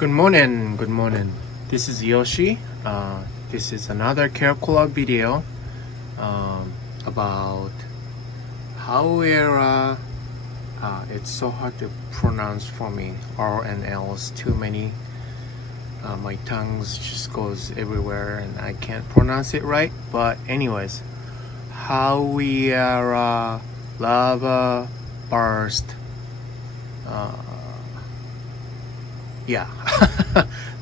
Good morning, good morning. This is Yoshi. This is another care-collab video about Howeara. It's so hard to pronounce for me. R and L's too many. My tongue just goes everywhere and I can't pronounce it right. But anyways, Howeara lava burst. Yeah,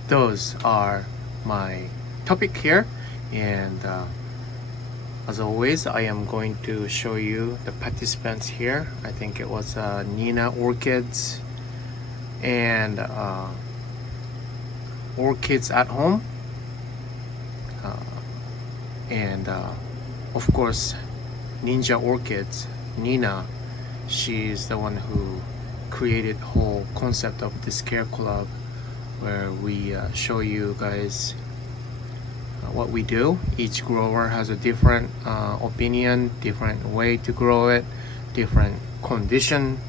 those are my topic here, and as always I am going to show you the participants here. I think it was Nina Orchids and Orchids at Home, and of course Ninja Orchids. Nina, she's the one who created whole concept of this care collab, where we show you guys what we do. Each grower has a different opinion, different way to grow it, different condition,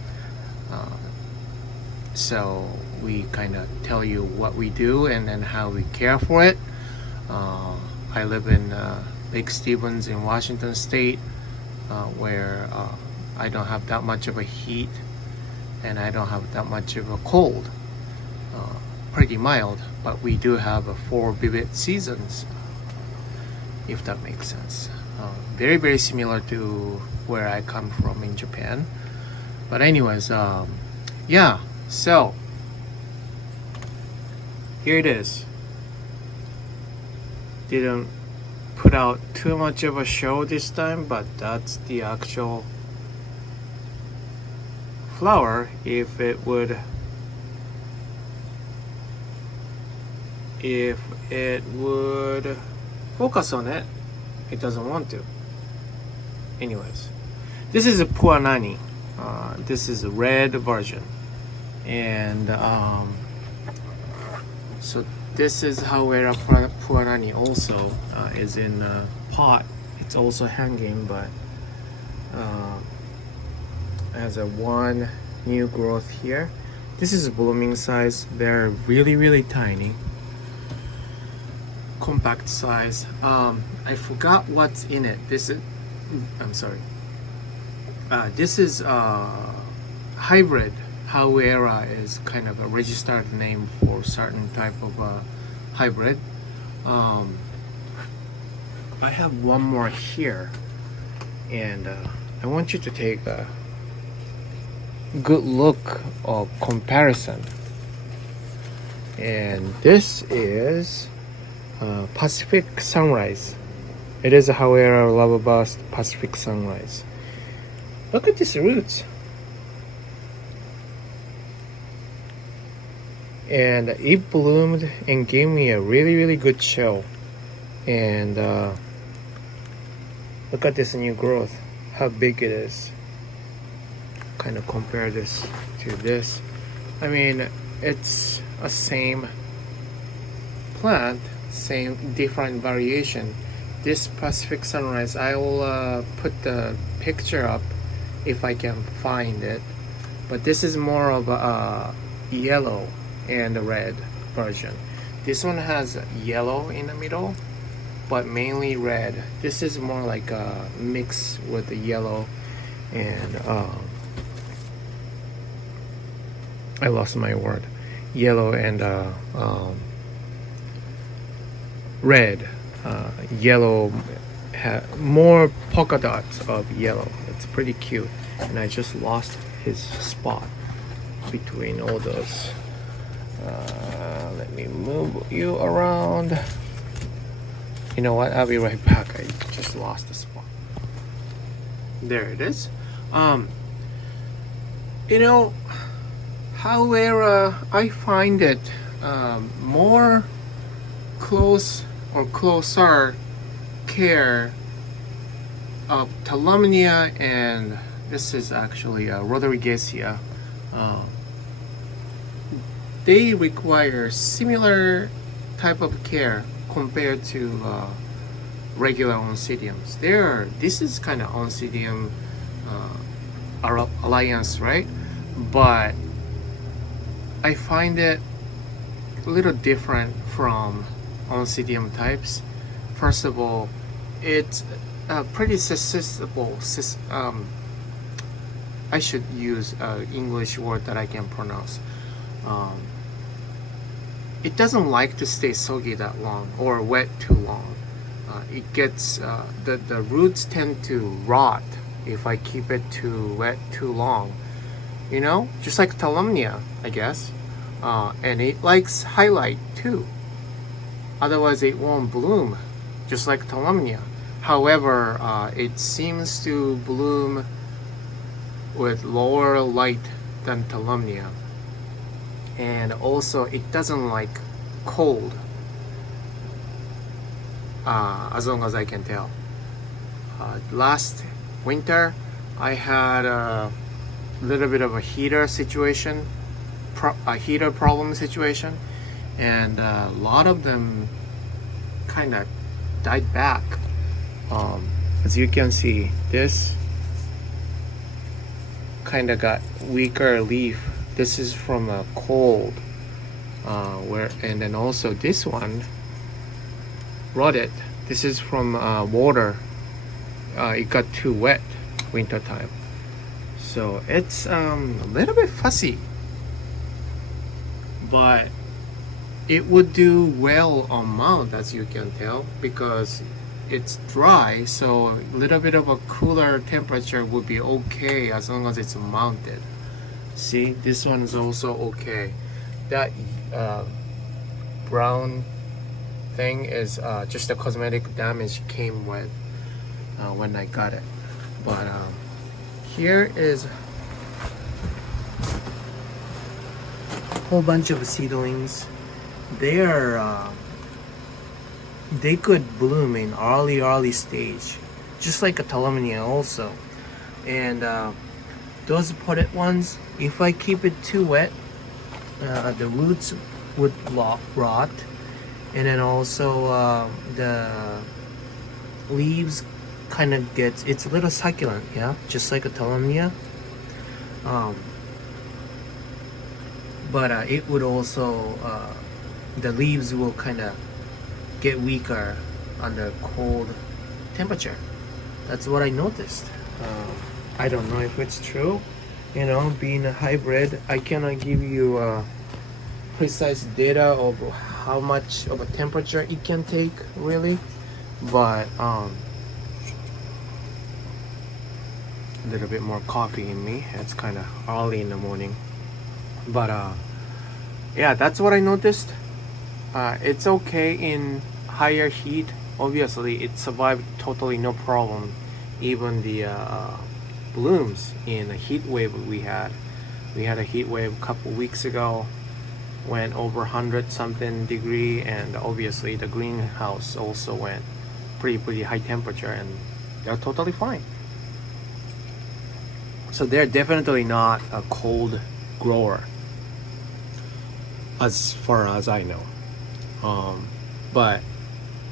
so we kind of tell you what we do and then how we care for it. I live in Lake Stevens in Washington State, where I don't have that much of a heat and I don't have that much of a cold. Pretty mild, but we do have 4 vivid seasons, if that makes sense. Very similar to where I come from in Japan. But anyways, yeah, so here it is. Didn't put out too much of a show this time, but that's the actual flower. If it would focus on it, it doesn't want to. Anyways, this is a Puanani. This is a red version, and so this is Howeara Puanani also is in a pot. It's also hanging, but has a one new growth here. This is a blooming size. They're really tiny, compact size. I forgot what's in it. This is, I'm sorry, this is hybrid. Howeara is kind of a registered name for certain type of hybrid. I have one more here, and I want you to take a good look of comparison. And this is Pacific Sunrise. It is a Howeara lava bust Pacific Sunrise. Look at these roots. And it bloomed and gave me a really good show. And look at this new growth, how big it is. Kind of compare this to this. I mean, it's a same plant, same different variation. This Pacific Sunrise, I will put the picture up if I can find it, but this is more of a yellow and a red version. This one has yellow in the middle, but mainly red. This is more like a mix with the yellow and I lost my word. Yellow and red. Yellow, more polka dots of yellow. It's pretty cute. And I just lost his spot between all those. Let me move you around. You know what? I'll be right back. I just lost the spot. There it is. You know, however, I find it more close or closer care of Talumnia, and this is actually Rodriguezia. They require similar type of care compared to regular oncidiums. This is kind of oncidium alliance, right? But I find it a little different from oncidium types. First of all, it's pretty susceptible. I should use an English word that I can pronounce. It doesn't like to stay soggy that long or wet too long. It gets the roots tend to rot if I keep it too wet too long. You know, just like Talumnia, I guess. And it likes highlight too. Otherwise, it won't bloom, just like Talumnia. However, it seems to bloom with lower light than Talumnia. And also, it doesn't like cold, as long as I can tell. Last winter, I had a little bit of a heater situation, a heater problem situation, and a lot of them kind of died back. As you can see, this kind of got weaker leaf. This is from a cold, and then also this one rotted. This is from water. It got too wet winter time, so it's a little bit fussy, but it would do well on mount, as you can tell, because it's dry, so a little bit of a cooler temperature would be okay as long as it's mounted. See, this one is also okay. That brown thing is just a cosmetic damage came with when I got it. But here is a whole bunch of seedlings. They are they could bloom in early stage, just like a Talumnia also. And those potted ones, if I keep it too wet, the roots would rot, and then also the leaves kind of gets, it's a little succulent, yeah, just like a Talumnia. But it would also, the leaves will kind of get weaker under cold temperature. That's what I noticed. I don't know if it's true. You know, being a hybrid, I cannot give you precise data of how much of a temperature it can take, really. But a little bit more coffee in me. It's kind of early in the morning. But yeah, that's what I noticed. It's okay in higher heat. Obviously, it survived totally no problem. Even the blooms in a heat wave we had. We had a heat wave a couple weeks ago, went over 100 something degree, and obviously the greenhouse also went pretty high temperature, and they're totally fine. So they're definitely not a cold grower, as far as I know. But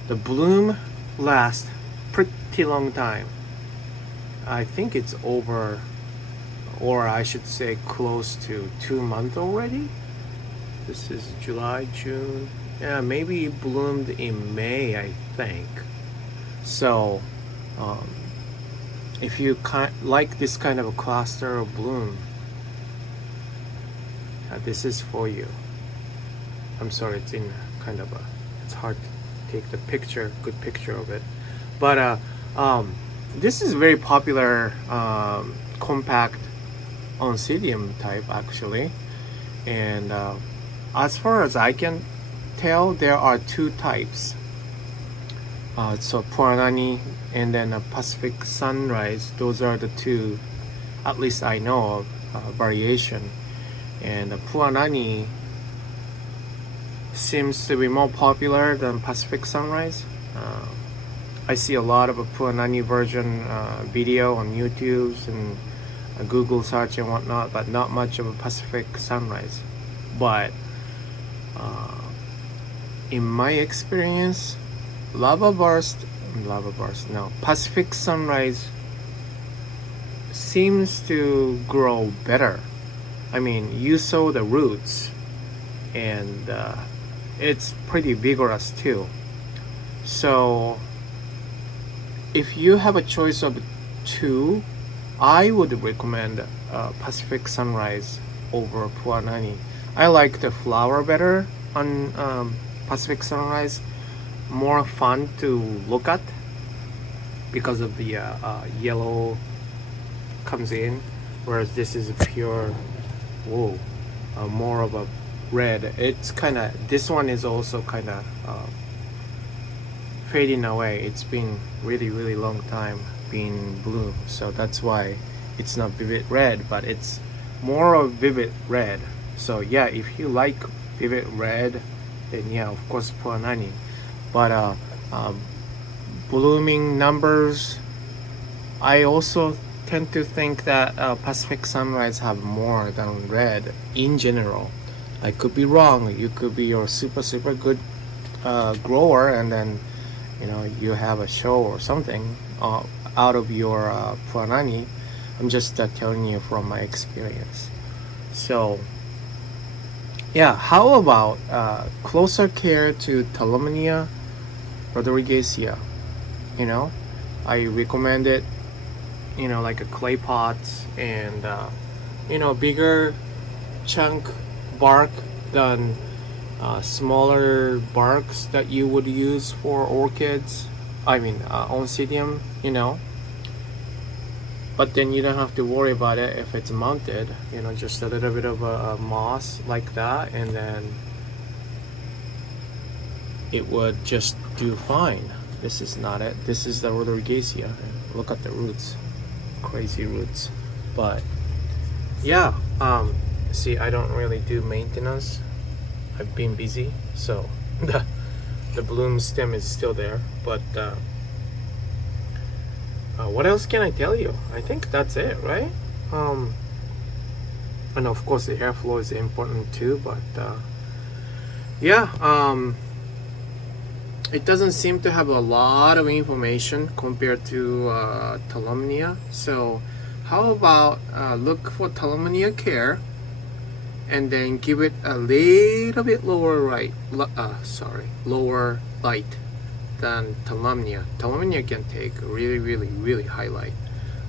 the bloom lasts pretty long time. I think it's over, or I should say close to 2 months already. This is July, June. Yeah, maybe it bloomed in May, I think. So if you like this kind of a cluster of bloom, this is for you. I'm sorry, it's in kind of a, it's hard to take the picture, good picture of it. But this is very popular compact oncidium type actually. And as far as I can tell, there are two types. So Puanani and then a Pacific Sunrise. Those are the two, at least I know of, variation. And Puanani seems to be more popular than Pacific Sunrise. I see a lot of a Puanani version video on YouTube and a Google search and whatnot, but not much of a Pacific Sunrise. But in my experience, Pacific Sunrise seems to grow better. I mean, you saw the roots, and it's pretty vigorous too. So if you have a choice of two, I would recommend Pacific Sunrise over Puanani. I like the flower better on Pacific Sunrise, more fun to look at because of the yellow comes in, whereas this is pure, whoa, more of a red. It's kind of, this one is also kind of fading away. It's been really long time being blue, so that's why it's not vivid red, but it's more of vivid red. So yeah, if you like vivid red, then yeah, of course Puanani. But blooming numbers, I also tend to think that Pacific Sunrise have more than red in general. I could be wrong. You could be your super good grower, and then you have a show or something out of your Puanani. I'm just telling you from my experience. So yeah, how about closer care to Howeara Rodriguezia? I recommend it, like a clay pots and bigger chunk bark than smaller barks that you would use for orchids. I mean oncidium, but then you don't have to worry about it if it's mounted, just a little bit of a moss like that, and then it would just do fine. This is not it. This is the Rodriguezia. Look at the roots, crazy roots. But yeah, see, I don't really do maintenance. I've been busy, so the bloom stem is still there. But what else can I tell you? I think that's it, right? And of course the airflow is important too, but yeah, it doesn't seem to have a lot of information compared to Howeara. So how about look for Howeara care and then give it a little bit lower lower light than Howeara. Howeara can take really high light,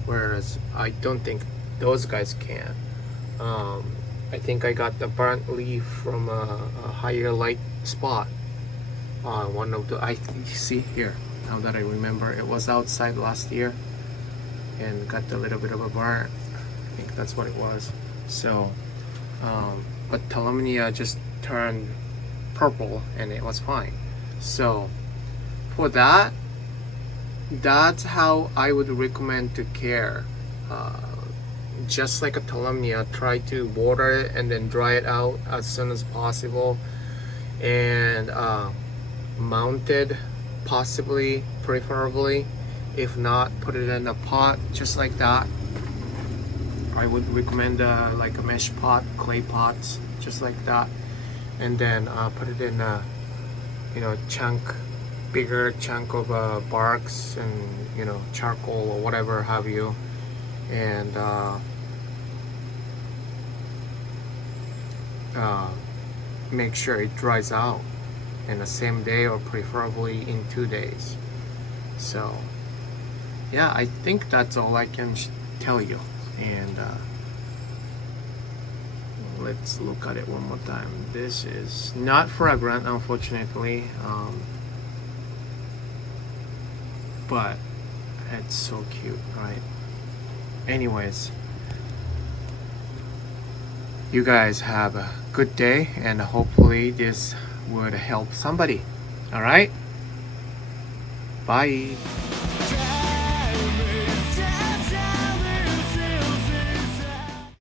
whereas I don't think those guys can. I think I got the burnt leaf from a higher light spot. One of the, I see here, now that I remember, it was outside last year and got a little bit of a burn. I think that's what it was. So but Howeara just turned purple and it was fine. So for that, that's how I would recommend to care. Just like a Howeara, try to water it and then dry it out as soon as possible, and mounted possibly, preferably. If not, put it in a pot just like that. I would recommend like a mesh pot, clay pots, just like that, and then put it in a bigger chunk of barks and charcoal or whatever have you, and make sure it dries out in the same day or preferably in 2 days. So yeah, I think that's all I can tell you. And let's look at it one more time. This is not fragrant, unfortunately, but it's so cute, right? Anyways, you guys have a good day, and hopefully this would help somebody. All right, bye.